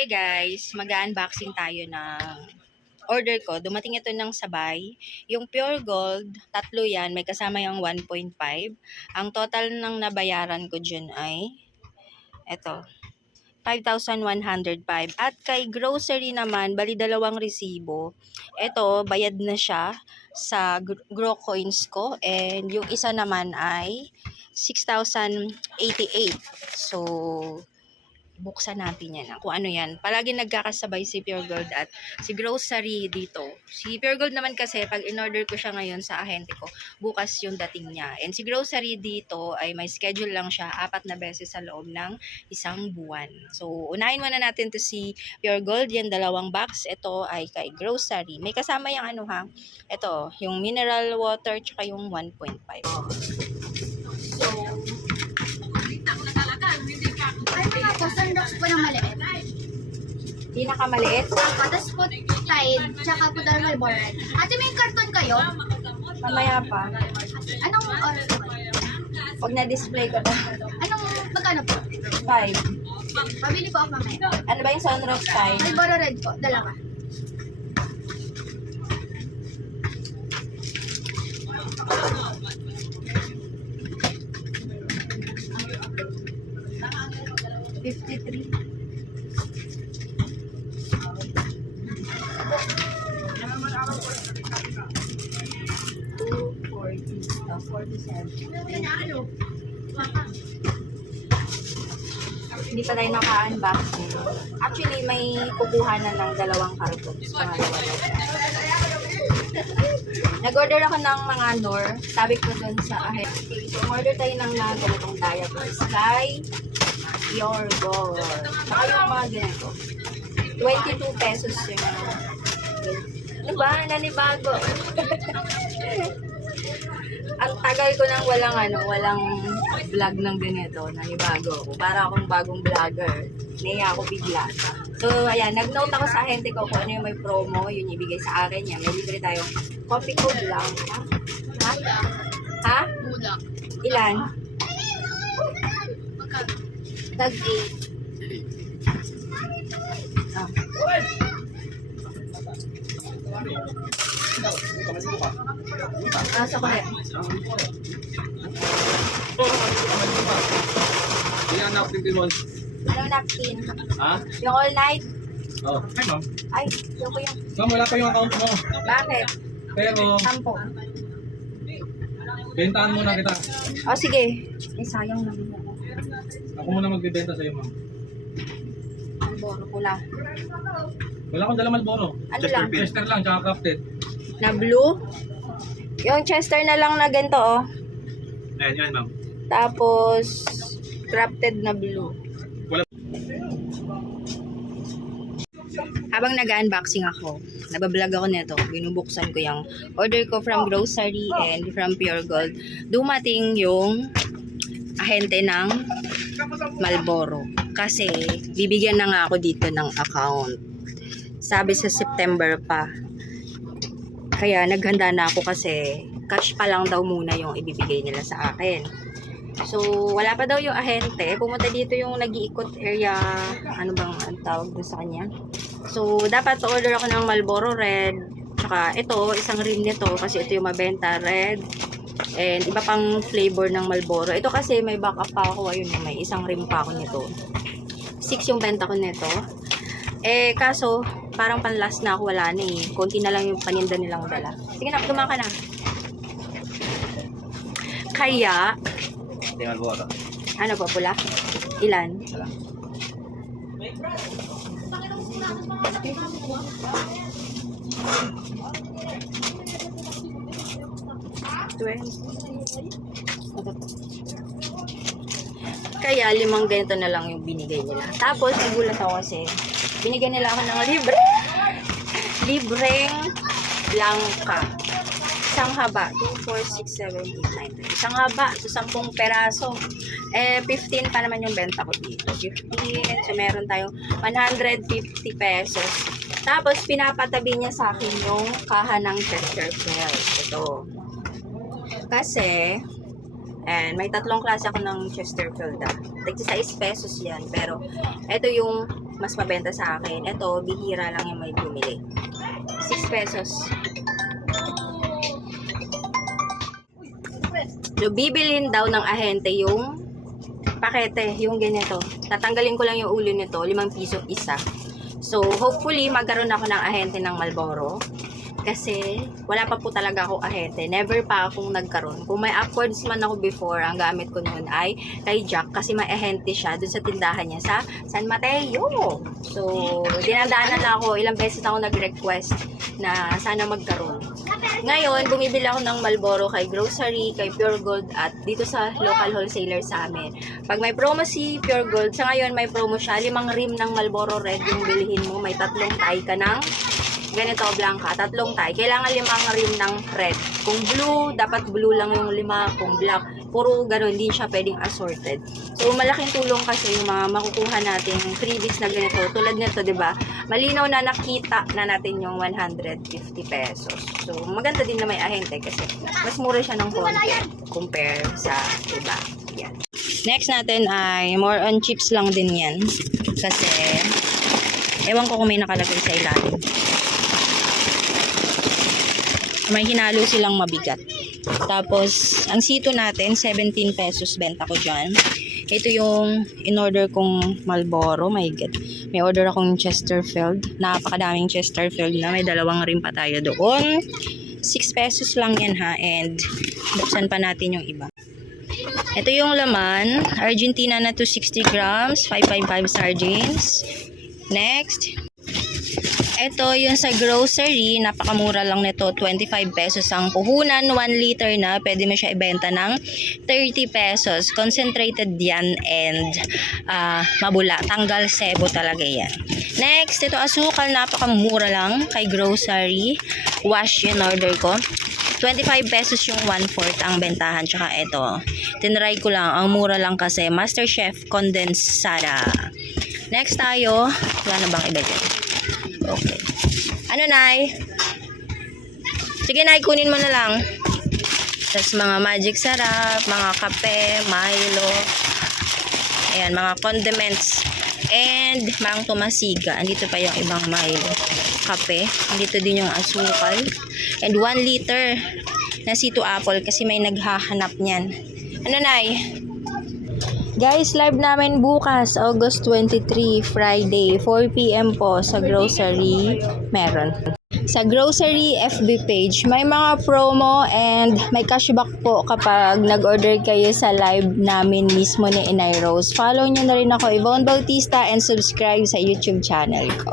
Hey guys, mag-unboxing tayo ng order ko. Dumating ito ng sabay. Yung pure gold, tatlo yan. May kasama yung 1.5. Ang total ng nabayaran ko dyan ay, eto, 5,105. At kay grocery naman, bali dalawang resibo. Ito, bayad na siya sa gr- Grow Coins ko. And yung isa naman ay 6,088. So, buksan natin yan. Kung ano yan. Palagi nagkakasabay si Pure Gold at si Grocery dito. Si Pure Gold naman kasi, pag in-order ko siya ngayon sa ahente ko, bukas yung dating niya. And si Grocery dito ay may schedule lang siya apat na beses sa loob ng isang buwan. So, unahin muna natin to si Pure Gold. Yan, dalawang box. Ito ay kay Grocery. May kasama yung ano ha. Ito, yung mineral water tsaka yung 1.5. po ng maliit. Pinakamaliit? Opo, tapos po tide, tsaka po dalawang borat. Ate, may karton kayo? Mamaya pa. Anong oras po? Pag na-display ko to. Anong, magkano po? Five. Pabili po ako mamaya. Ano ba yung sunroof style? Malboro red po, dalawa. Thank you. 53. Hindi pa tayo naka-unbox. Actually, may kukuha na ng dalawang cartons. Pangalawa Nag-order ako ng mga nor. Sabi ko dun sa ahead. So, order tayo ng mga ganitong diapers. Kay Your Gold. Saka yung mga ganito. 22 pesos yung ano. Ba? Nanibago. Ang tagal ko nang walang ano, walang vlog ng ganito. Nanibago ako. Para akong bagong vlogger. Naiya ako bigla. So, ayan, nag-note ako sa ahente ko kung ano yung may promo, yun yung ibigay sa akin. Yan, may libre tayo. Coffee code lang. Ha? Ha? Ha? Ilan? Tag 8. Ah. Ah, sa kulit. Hindi anak din mo. Ano napkin? Ha? Yung all night? Oh. Ay, ma'am. Ay, yung ko yung... Ma'am, wala pa yung account mo. Bakit? Pero, Sampo. bentahan muna kita. Oh, sige. Eh, sayang naman ako. Ako muna magbibenta sa'yo, ma'am. Ang boro pula. Wala akong dala Malboro. Ano lang? Chester lang, tsaka crafted. Na blue? Yung Chester na lang na ganito, oh. Ayan, yan, ma'am. Tapos, crafted na blue. Wala. Habang nag-unboxing ako, nabablog ako nito, binubuksan ko yung order ko from grocery and from Pure Gold. Dumating yung ahente ng Malboro. Kasi, bibigyan na nga ako dito ng account. Sabi sa September pa. Kaya naghanda na ako kasi cash pa lang daw muna yung ibibigay nila sa akin. So, wala pa daw yung ahente. Pumunta dito yung nag-iikot area, ano bang ang tawag doon sa kanya. So, dapat order ako ng Marlboro Red. Tsaka ito, isang rim nito kasi ito yung mabenta, red. And iba pang flavor ng Malboro. Ito kasi may backup pa ako. Ayun, may isang rim pa ako nito. 6 yung benta ko nito. Eh, kaso, parang panlast na ako. Wala na eh. Konti na lang yung paninda nilang dala. Sige na, tumaka na. Kaya, Hindi Malboro. ano po, pula? Ilan? Isa lang. 20. Kaya limang ganito na lang yung binigay nila. Tapos nagulat ako kasi binigyan nila ako ng libre. Libreng langka. Isang haba. 2, 4, 6, 7, 8, 9, Isang haba. So, 10 peraso. Eh, 15 pa naman yung benta ko dito. 15. So, meron tayong 150 pesos. Tapos, pinapatabi niya sa akin yung kaha ng Chester Pearl. Ito. Kasi, and may tatlong klase ako ng Chesterfield ah. Tigsa 6 pesos yan. Pero, ito yung mas mabenta sa akin. Ito, bihira lang yung may bumili. 6 pesos. So, bibilhin daw ng ahente yung pakete, yung ganito. Tatanggalin ko lang yung ulo nito, 5 piso isa. So, hopefully, magkaroon ako ng ahente ng Malboro. Kasi, wala pa po talaga ako ahente. Never pa akong nagkaroon. Kung may upwards man ako before, ang gamit ko noon ay kay Jack. Kasi may ahente siya dun sa tindahan niya sa San Mateo. So, dinadaanan lang ako. Ilang beses ako nag-request na sana magkaroon. Ngayon, bumibili ako ng Malboro kay grocery, kay Pure Gold at dito sa local wholesaler sa amin. Pag may promo si Pure Gold, sa ngayon may promo siya, limang rim ng Malboro Red yung bilhin mo, may tatlong tie ka ng ganito blanca, tatlong tie. Kailangan limang rim ng red. Kung blue, dapat blue lang yung lima. Kung black, puro ganun, hindi siya pwedeng assorted. So, malaking tulong kasi yung mga makukuha nating freebies na ganito. Tulad nito, di ba? Malinaw na nakita na natin yung 150 pesos. So, maganda din na may ahente kasi mas mura siya ng konti compare sa iba. Yan. Next natin ay more on chips lang din yan. Kasi, ewan ko kung may nakalagay sa ilalim. May hinalo silang mabigat. Tapos, ang sito natin, 17 pesos benta ko dyan. Ito yung in-order kong Malboro. My God. May order akong Chesterfield. Napakadaming Chesterfield na. May dalawang rin pa tayo doon. 6 pesos lang yan ha. And, buksan pa natin yung iba. Ito yung laman. Argentina na 260 grams. 555 sardines. Next. Ito yung sa grocery, napakamura lang nito, 25 pesos ang puhunan, 1 liter na, pwede mo siya ibenta ng 30 pesos. Concentrated yan and ah, mabula, tanggal sebo talaga yan. Next, ito asukal, napakamura lang kay grocery. Wash in order ko. 25 pesos yung 1/4 ang bentahan. Tsaka ito, tinry ko lang, ang mura lang kasi, Master Chef Condensada. Next tayo, wala na bang iba dyan? Okay. Ano, Nay? Sige, Nay, kunin mo na lang. Tapos mga magic sarap, mga kape, Milo. Ayan, mga condiments. And, mga tumasiga. Andito pa yung ibang Milo. Kape. Andito din yung asukal. And 1 liter na sito apple kasi may naghahanap niyan. Ano, Nay? Guys, live namin bukas, August 23, Friday, 4pm po sa grocery. Meron. Sa grocery FB page, may mga promo and may cashback po kapag nag-order kayo sa live namin mismo ni Inay Rose. Follow nyo na rin ako, Yvonne Bautista, and subscribe sa YouTube channel ko.